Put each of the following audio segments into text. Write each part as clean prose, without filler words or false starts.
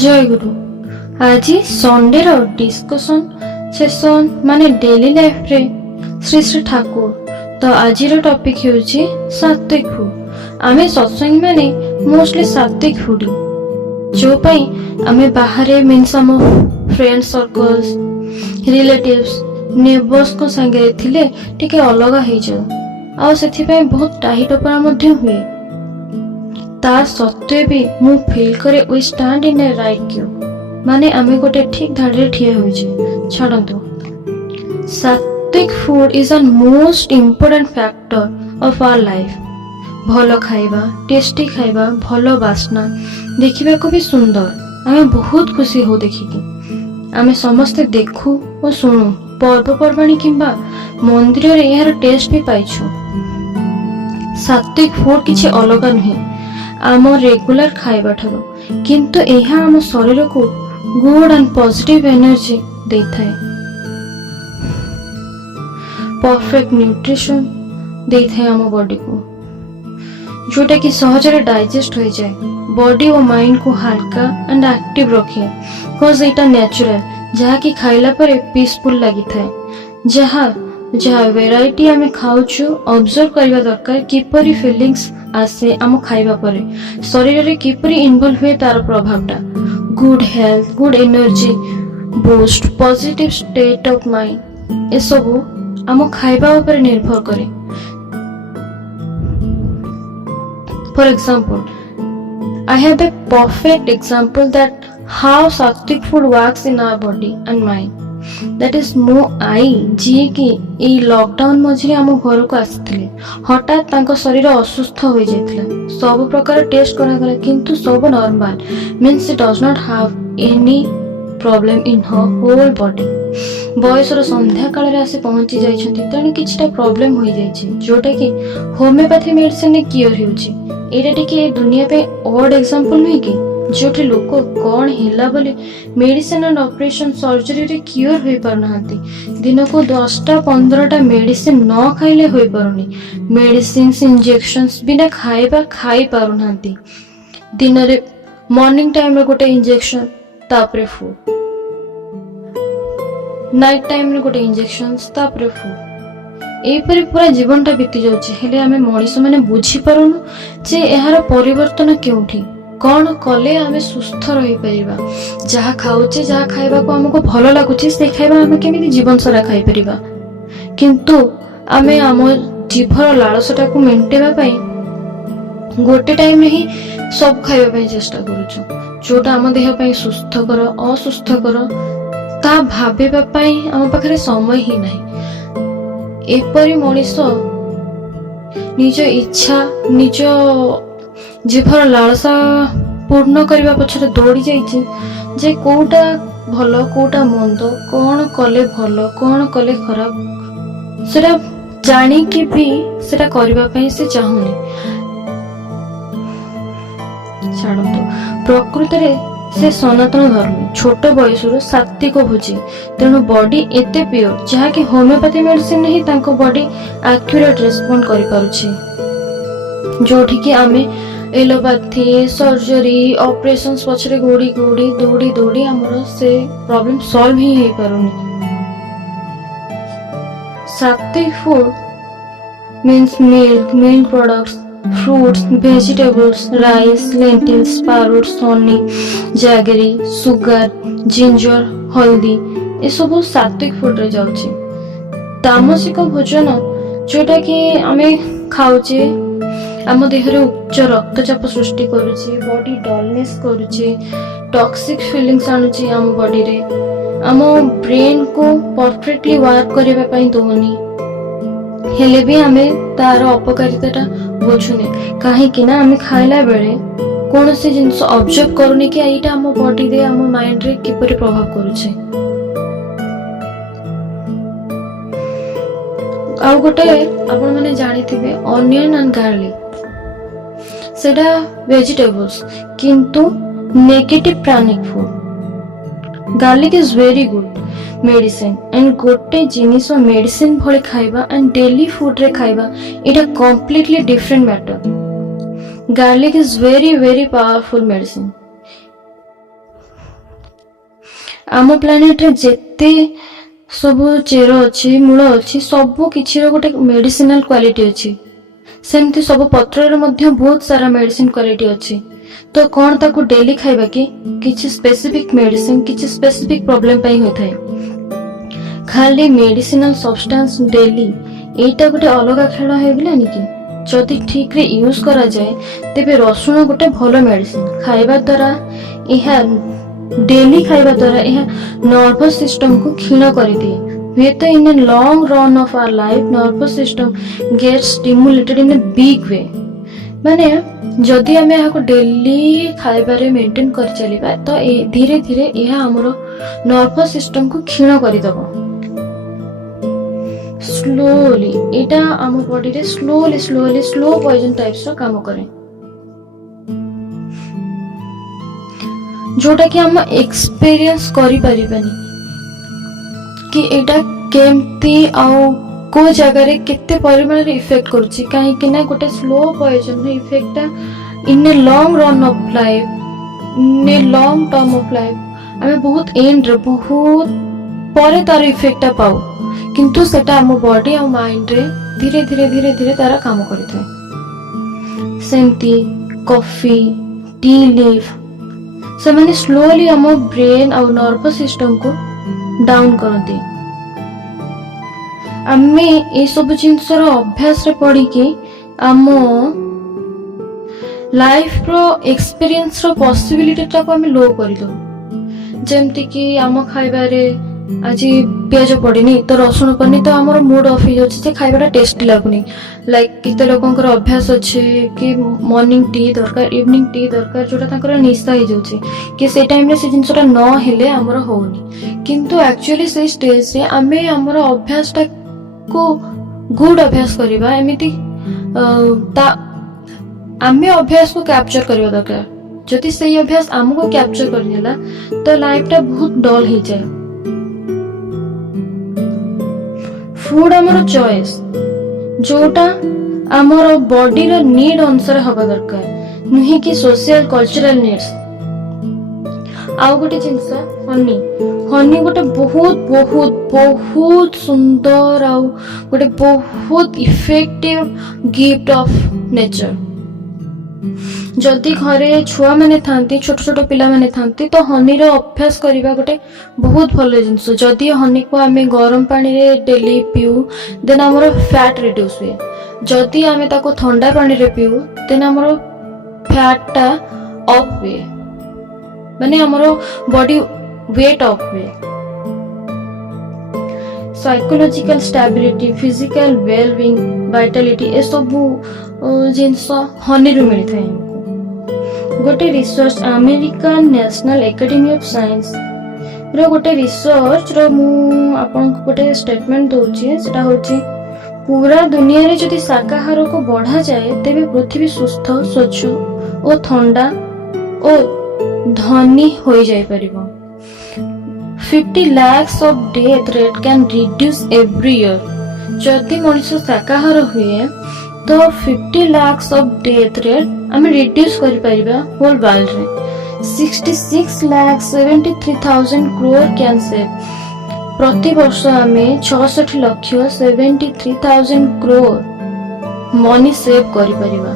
जय गुरु। आज संडे रो discussion session माने डेली लाइफ रे श्री श्री ठाकुर। तो आज रो टॉपिक होची सात्विक फूड। आमे सत्संग माने मोस्टली सात्विक फूड जो पई आमे बाहरे मीन्स आम फ्रेंड सर्कल्स रिलेटिव्स नेबर्स को संगे थिले टिके अलग हे जाओ आ सेथि पई बहुत टाही टपरा मध्ये हुए। ता सत्वे भी मु फील करे we stand in a right queue माने आमे गोटे ठीक धाड़े ठिया होई जे छाडंतु। Sattvic food is a most important factor of our life. भलो खाइबा टेस्टी खाइबा भलो बासना देखिबा को भी सुंदर आमे बहुत खुशी हो देखिकी। आमे समस्त देखु और सुनु पर्वपर्वाणी किंबा मंदिर रे यार टेस्ट भी पाइछु। सात्विक फूड किछि अलग नुहे आम रेगुलर खाइबा ठारो किंतु एहा आम शरीर को गुड एंड पॉजिटिव एनर्जी देथाय। परफेक्ट न्यूट्रिशन देथाय आम बॉडी को जोटा कि सहजरे डाइजेस्ट हो जाए बॉडी और माइंड को हल्का एंड एक्टिव रखे। बिकॉज एटा नेचुरल जहा कि खाइला परे पीसफुल लागि थाए। जहा जहा वेराइटी आमे खाउछु ऑब्जर्व करबा दरकार किपरि फीलिंग्स आसे आम खाइबा परे शरीर रे किपरि इन्वॉल्व हुए तार प्रभावटा। Good health good energy boost positive state of mind ए सबु आम खाइबा ऊपर निर्भर करे। For example I have a perfect example that how sattvic food works in our body and mind. That is मो आई जी कि ए लॉकडाउन मझिरे आम घर को आसीथिले हठात तांको शरीर असुस्थ हो जाइथिला। सब प्रकार टेस्ट करा गला किंतु सब normal means it does not have any problem in her whole body. बयसर संध्या काल रे आसे पहुंची जाइछन्ती तेणु किछटा प्रॉब्लम होई जाइछि जोटा कि होमियोपैथी मेडिसिन ने क्योर हेउछि। एटा टिके दुनिया पे ऑड एग्जांपल नै कि जोठे लोक कौन हिला बोले मेडिसिन एंड ऑपरेशन सर्जरी रे क्योर होई पारनांती। दिन को 10-15टा मेडिसिन न खाइले होई पारुनी। मेडिसिन इंजेक्शंस बिना खाइबा खाई पारुनांती। दिन रे मॉर्निंग टाइम रे गोटे इंजेक्शन तापरे फूड नाइट टाइम रे गोटे इंजेक्शंस तापरे फूड एपरी पूरा जीवन टा बीती जाउछि। हेले आमे मनीष माने बुझी पारुनु जे एहार परिवर्तन केउठी कौन कले आमे सुस्थ रही परिबा। जहा खाउचे जहा खाइबा को हमको भलो लागुछि से खाइबा आमे केमिति जीवन सारा खाइ परिबा किंतु आमे आम जीभर लालसटा को मेंटेबा पई गोटे टाइम रे ही सब खाइबा पई चेष्टा करूछु जोटा आम देह पई सुस्थ कर असुस्थ कर ता भाबेबा पई आम पाखरे समय ही नाही। एपरी मनीष निज इच्छा निज जीभर लालसा पूर्ण करने पछरे दौड़ी जाइए जे कोटा भलो कोटा मंद कौन कले भलो कौन कले खराब सेटा जानी कि भी सेटा करबा पई से चाहुनी। छाड़तो प्रकृति रे से सनातन धर्म छोट बयसर सात्विक भोजी तेणु बॉडी एते प्योर जहा कि होमियोपैथी मेडिसिन ही तांको बॉडी एक्यूरेट रेस्पोंड करि पारुछि जोठी कि आमे एलोपैथी सर्जरी ऑपरेशन पछरे गोड़ी गोड़ी दौड़ी दौड़ी हमर से प्रॉब्लम सॉल्व ही हे पारुनी। Sattvic food means milk milk products fruits vegetables rice lentils sprouts honey jaggery sugar ginger haldi ए सब सात्विक फूड रे जाउछि। तामसिक भोजन जोटा कि आमे खाउचे आम देह रे उच्च रक्तचाप सृष्टि करूची बॉडी डलनेस करूची टॉक्सिक फीलिंग्स आनुची आम बॉडी रे आम ब्रेन को परफेक्टली वर्क करबा पई दोनी। हेले भी आमे तार अपकारिताटा बुझुने काहे कि ना आमे खाइला बेले कोन से जिंस ऑब्जर्व करूनी कि एटा आम बॉडी रे आम माइंड रे किपरि प्रभाव करूचे। आ गोटे आपण माने जानि थिबे ऑनियन एंड गार्लिक सेटा वेजिटेबल्स किंतु negative pranic food. Garlic is very good medicine and गोटे जिनिस मेडिसिन भले खाइबा एंड डेली फूड रे खाइबा एटा completely different matter. Garlic is very very powerful medicine. आम प्लानेट रे जेते सब चेर अच्छी मूल अच्छी सब किसी गोटे मेडिसिनाल क्वालिटी अच्छी सेमती सब पत्र बहुत सारा मेडिसिन क्वालिटी अच्छी तो कौन ताकू डेली खाइबा कि किछि स्पेसिफिक मेडिसिन किछि स्पेसिफिक प्रॉब्लम पई होय थाए खाली मेडिसिनल सब्सटेंस डेली एटा गोटे अलग खेल हो गलानी कि जदि ठीक रे यूज करा जाए तेबे रसुण गोटे भलो मेडिसिन खाइबा द्वारा यह डेली खाइबा द्वारा यह नर्वस सिस्टम को क्षीण कर दिए हुए तो in a long run of our life nervous system get stimulated in a big way माने जदि आमे यहाँ डेली खाइबारे मेंटेन कर चलिबा तो धीरे धीरे यह हमरो नर्वस सिस्टम को क्षीण करदब स्लोली एटा आम बॉडी रे slowly slowly slow poison types रो काम करे जोटा कि हम एक्सपीरियंस करि परिबानी कि एटा केमती आउ को जगह रे केते परिमाण रे इफेक्ट करूची काहे कि ना गोटे स्लो पॉइजन रे इफेक्टटा in a long run of life in a long term of life हमें बहुत एंड रे बहुत परे तार इफेक्टटा पाऊ किंतु सेटा हम बॉडी और माइंड रे धीरे धीरे धीरे धीरे तारा काम करिଥାଏ सेमती कॉफी टी लीफ से माने स्लोली हम ब्रेन और नर्वस सिस्टम को डाउन करते आमे ए सब जिंस रो अभ्यास रे पड़ी कि आम लाइफ रो एक्सपीरियंस रो पॉसिबिलिटी टा को हम लो कर दो जेमती कि आम खाइबा रे आज पियाज पड़नी तो रसुण पड़नी तो आमर मूड ऑफ हो जाए खाइबाटा टेस्टी लगुनि लाइक केते लोकंकर अभ्यास अच्छे कि मॉर्निंग टी दरकार इवनिंग टी दरकार जोटा तांकर निशा हो जाउछि कि से टाइम रे से जिंसटा न हेले हमर होउनी किंतु एक्चुअली से स्टेज रे आमे हमर अभ्यास टा को गुड अभ्यास करबा एमिति ता आमे अभ्यास को कैप्चर करबा दरकार जदि सही अभ्यास हमको कैप्चर करनेला तो लाइफ टा बहुत डल हो जाए फूड आमर चॉइस जोटा आमर बॉडी रो नीड अनुसार हवा दरकार नुहे कि सोशल कल्चरल नीड्स आउ गोटे जिंस हनी हनी गोटे बहुत बहुत बहुत सुंदर आउ गोटे बहुत इफेक्टिव गिफ्ट ऑफ नेचर जदि घरे छुआ माने थांती छोट छोट पिला माने थांती तो हनी रो अभ्यास करिबा गोटे बहुत भलो जिंस जदि हनी को आमे गरम पानी रे डेली पिउ देन हमरो फैट रिड्यूस हुए जदि आमे ताको ठंडा पानी रे पिउ देन हमरो फैट टा अप हुए माने हमरो बॉडी वेट अप हुए psychological stability physical wellbeing Vitality ए सब जिंस हनी रो मिलता है हमको गोटे research American national academy of science रो गोटे रिसर्च रो मु आपन को गोटे स्टेटमेंट दोची सेटा होची पूरा दुनिया रे जदि शाकाहार को बढ़ा जाए तेबे पृथ्वी सुस्थ स्वच्छ और ठंडा और धनी हो जाय परिबो 50 lakhs of death rate can reduce every year जदि मनुष्य शाकाहार हुए तो 50 lakhs of death rate हमें रिड्यूस कर परिबा होल वर्ल्ड रे 66,73,000 crore can save प्रति वर्ष हमें 66 लाख 73,000 crore मनी सेव कर परिबा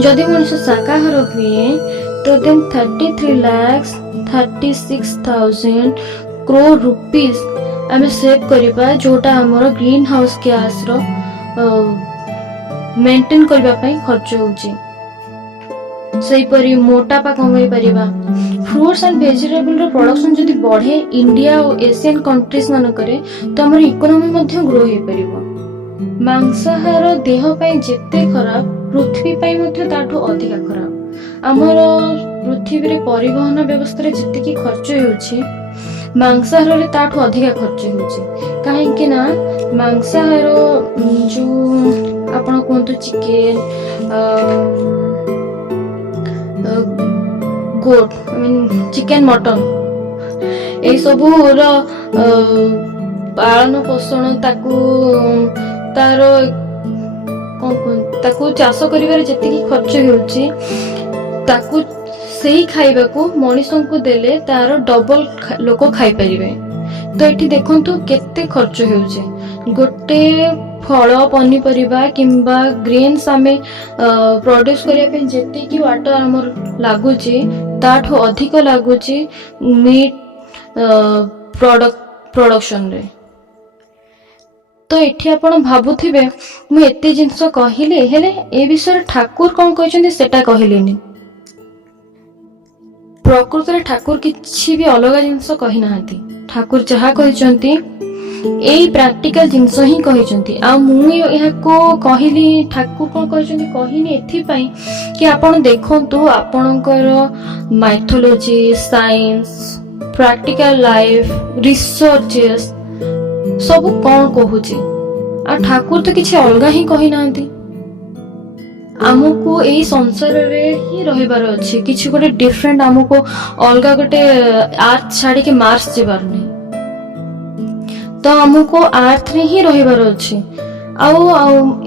जदि मनुष्य शाकाहार हुए तो देन 33,36,000 crore रुपीस हमें सेव करिबा जोटा हमरो ग्रीन हाउस गैस रो मेंटेन करबा पई खर्च होउची सही परी मोटापा कमाई परिबा फ्रूट्स एंड वेजिटेबल रो प्रोडक्शन जदि बढ़े इंडिया और एशियन कंट्रीज मन करे तो हमर इकोनॉमी मध्ये ग्रो हे परिबो मांसाहार देह पई जेते खराब पृथ्वी पई मध्ये ताठो अधिक खराब हमर पृथ्वी रे परिवहन व्यवस्था रे जते की खर्च होउची मांसाहार रे ताठो अधिक खर्च होउची काहे कि ना मांसाहार जो आपण कोंतो chicken goat I mean chicken mutton ए सब रो पालन पोषण ताकू तारो ताकू चाष करिवार जते की खर्च होउची ताकू ସେଇ ଖାଇବାକୁ ମଣିଷଙ୍କୁ ଦେଲେ ତାର ଡବଲ ଲୋକ ଖାଇପାରିବେ। ତ ଏଠି ଦେଖନ୍ତୁ କେତେ ଖର୍ଚ୍ଚ ହେଉଛି। ଗୋଟେ ଫଳ ପନିପରିବା କିମ୍ବା ଗ୍ରେନ୍ସ ଆମେ ପ୍ରଡ୍ୟୁସ କରିବା ପାଇଁ ଯେତିକି ୱାଟର ଆମର ଲାଗୁଛି ତାଠୁ ଅଧିକ ଲାଗୁଛି ମିଟ୍ ପ୍ରଡକ୍ସନରେ। ତ ଏଠି ଆପଣ ଭାବୁଥିବେ ମୁଁ ଏତେ ଜିନିଷ କହିଲି, ହେଲେ ଏ ବିଷୟରେ ଠାକୁର କଣ କହିଛନ୍ତି ସେଟା କହିଲେନି। ପ୍ରକୃତରେ ଠାକୁର କିଛି ବି ଅଲଗା ଜିନିଷ କହିନାହାନ୍ତି। ଠାକୁର ଯାହା କହିଛନ୍ତି ଏଇ ପ୍ରାକ୍ଟିକାଲ ଜିନିଷ ହିଁ କହିଛନ୍ତି। ଆଉ ମୁଁ ଏହାକୁ କହିଲି, ଠାକୁର କଣ କହିଛନ୍ତି କହିନି ଏଥିପାଇଁ କି ଆପଣ ଦେଖନ୍ତୁ ଆପଣଙ୍କର ମାଇଥୋଲୋଜି, ସାଇନ୍ସ, ପ୍ରାକ୍ଟିକାଲ ଲାଇଫ, ରିସର୍ଚେସ୍ ସବୁ କଣ କହୁଛି। ଆଉ ଠାକୁର ତ କିଛି ଅଲଗା ହିଁ କହିନାହାନ୍ତି। ଆମକୁ ଏଇ ସଂସାରରେ ହିଁ ରହିବାର ଅଛି, କିଛି ଗୋଟେ ଡିଫରେଣ୍ଟ, ଆମକୁ ଅଲଗା ଗୋଟେ ଆର୍ଥ ଛାଡିକି ମାର୍ସ ଯିବାର ନାହିଁ। ତ ଆମକୁ ଆର୍ଥରେ ହିଁ ରହିବାର ଅଛି। ଆଉ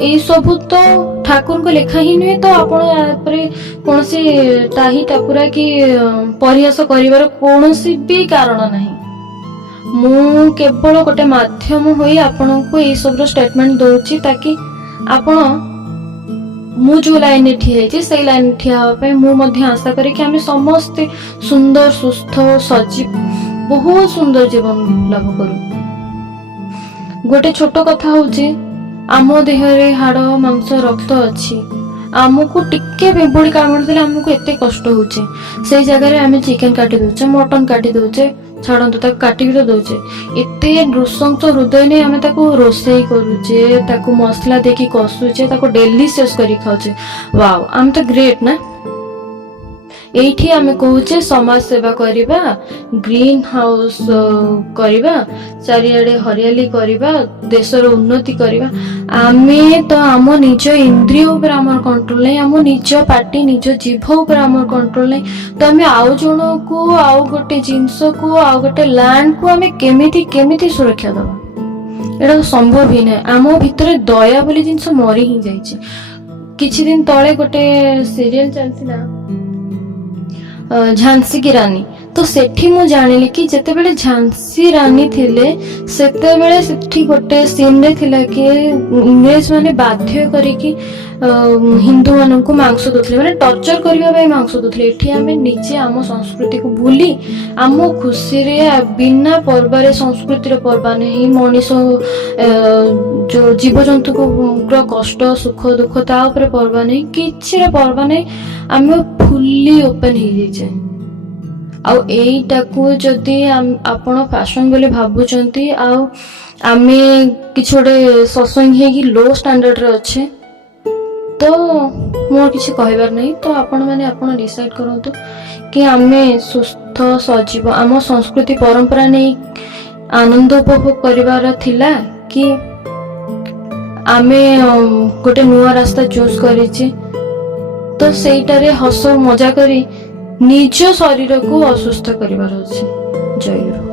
ଏଇ ସବୁ ତ ଠାକୁରଙ୍କ ଲେଖା ହିଁ ନୁହେଁ। ତ ଆପଣ ୟାପରେ କୌଣସି ଟାହି ଟାପୁରା କି ପରିହାସ କରିବାର କୌଣସି ବି କାରଣ ନାହିଁ। ମୁଁ କେବଳ ଗୋଟେ ମାଧ୍ୟମ ହୋଇ ଆପଣଙ୍କୁ ଏଇ ସବୁର ଷ୍ଟେଟମେଣ୍ଟ ଦଉଛି, ତାକି ଆପଣ, ମୁଁ ଯୋଉ ଲାଇନରେ ଠିଆ ହେଇଛି ସେଇ ଲାଇନରେ ଠିଆ ହେବା ପାଇଁ ମୁଁ ମଧ୍ୟ ଆଶା କରେ କି ଆମେ ସମସ୍ତେ ସୁନ୍ଦର, ସୁସ୍ଥ, ସଜୀବ, ବହୁତ ସୁନ୍ଦର ଜୀବନ ଲାଭ କରୁ। ଗୋଟେ ଛୋଟ କଥା ହଉଛି, ଆମ ଦେହରେ ହାଡ, ମାଂସ, ରକ୍ତ ଅଛି। ଆମକୁ ଟିକେ ପିମ୍ପୁଡି କାମୁଡି ଦେଲେ ଆମକୁ ଏତେ କଷ୍ଟ ହଉଛି। ସେଇ ଜାଗାରେ ଆମେ ଚିକେନ କାଟି ଦଉଛେ, ମଟନ କାଟି ଦଉଛେ, ଛାଡନ୍ତୁ ତାକୁ କାଟିବି ତ ଦଉଛେ। ଏତେ ନୃଶଂସ ହୃଦୟ ନେଇ ଆମେ ତାକୁ ରୋଷେଇ କରୁଛେ, ତାକୁ ମସଲା ଦେଇକି କଷୁଛେ, ତାକୁ ଡେଲିସିୟସ୍ କରି ଖାଉଛେ। ୱାଓ, ଆମେ ତ ଗ୍ରେଟ୍ ନା। ଏଇଠି ଆମେ କହୁଛେ ସମାଜ ସେବା କରିବା, ଗ୍ରୀନ ହାଉସ କରିବା, ଚାରିଆଡେ ହରିଆଲି କରିବା, ଦେଶର ଉନ୍ନତି କରିବା। ଆମେ ତ ଆମ ନିଜ ଇନ୍ଦ୍ରିୟ ଉପରେ ଆମର କଣ୍ଟ୍ରୋଲ ନାହିଁ, ଆମ ନିଜ ପାଟି, ନିଜ ଜିଭ ଉପରେ ଆମର କଣ୍ଟ୍ରୋଲ ନାହିଁ। ତ ଆମେ ଆଉ ଜଣକୁ, ଆଉ ଗୋଟେ ଜିନିଷକୁ, ଆଉ ଗୋଟେ ଲ୍ୟାଣ୍ଡକୁ ଆମେ କେମିତି ସୁରକ୍ଷା ଦବା? ଏଇଟା ସମ୍ଭବ ହିଁ ନାହିଁ। ଆମ ଭିତରେ ଦୟା ବୋଲି ଜିନିଷ ମରି ହିଁ ଯାଇଛି। କିଛି ଦିନ ତଳେ ଗୋଟେ ସିରିଏଲ ଚାଲିଥିଲା, ଝାନ୍ସୀ କି ରାନୀ। ତ ସେଠି ମୁଁ ଜାଣିଲି କି ଯେତେବେଳେ ଝାନ୍ସୀ ରାନୀ ଥିଲେ ସେତେବେଳେ ସେଠି ଗୋଟେ ସିନରେ ଥିଲା କି ଇଂରେଜ ମାନେ ବାଧ୍ୟ କରିକି ହିନ୍ଦୁ ମାନଙ୍କୁ ମାଂସ ଦଉଥିଲେ, ମାନେ ଟର୍ଚର କରିବା ପାଇଁ ମାଂସ ଦଉଥିଲେ। ଏଠି ଆମେ ନିଜେ ଆମ ସଂସ୍କୃତିକୁ ଭୁଲି ଆମ ଖୁସିରେ, ବିନା ପର୍ବରେ, ସଂସ୍କୃତିର ପର୍ବ ନାହିଁ, ମଣିଷ ଯୋଉ ଜୀବଜନ୍ତୁଙ୍କର କଷ୍ଟ, ସୁଖ, ଦୁଃଖ ତା ଉପରେ ପର୍ବ ନାହିଁ, କିଛିର ପର୍ବ ନାହିଁ। ଆମେ ଫୁଲି ଓପେନ ହେଇଯାଇଛେ। ଆଉ ଏଇଟାକୁ ଯଦି ଆପଣ ଫ୍ୟାସନ ବୋଲି ଭାବୁଛନ୍ତି, ଆଉ ଆମେ କିଛି ଗୋଟେ ସତ୍ସଙ୍ଗ ହେଇକି ଲୋ ଷ୍ଟାଣ୍ଡାର୍ଡରେ ଅଛେ, ତ ମୋର କିଛି କହିବାର ନାହିଁ। ତ ଆପଣ ଡିସାଇଡ କରନ୍ତୁ କି ଆମେ ସୁସ୍ଥ, ସଜୀବ, ଆମ ସଂସ୍କୃତି ପରମ୍ପରା ନେଇ ଆନନ୍ଦ ଉପଭୋଗ କରିବାର ଥିଲା, କି ଆମେ ଗୋଟେ ନୂଆ ରାସ୍ତା ଚୁଜ କରିଛେ ତ ସେଇଟାରେ ହସ ମଜା କରି ନିଜ ଶରୀରକୁ ଅସୁସ୍ଥ କରିବାର ଅଛି। ଜୟ ଗୁରୁ।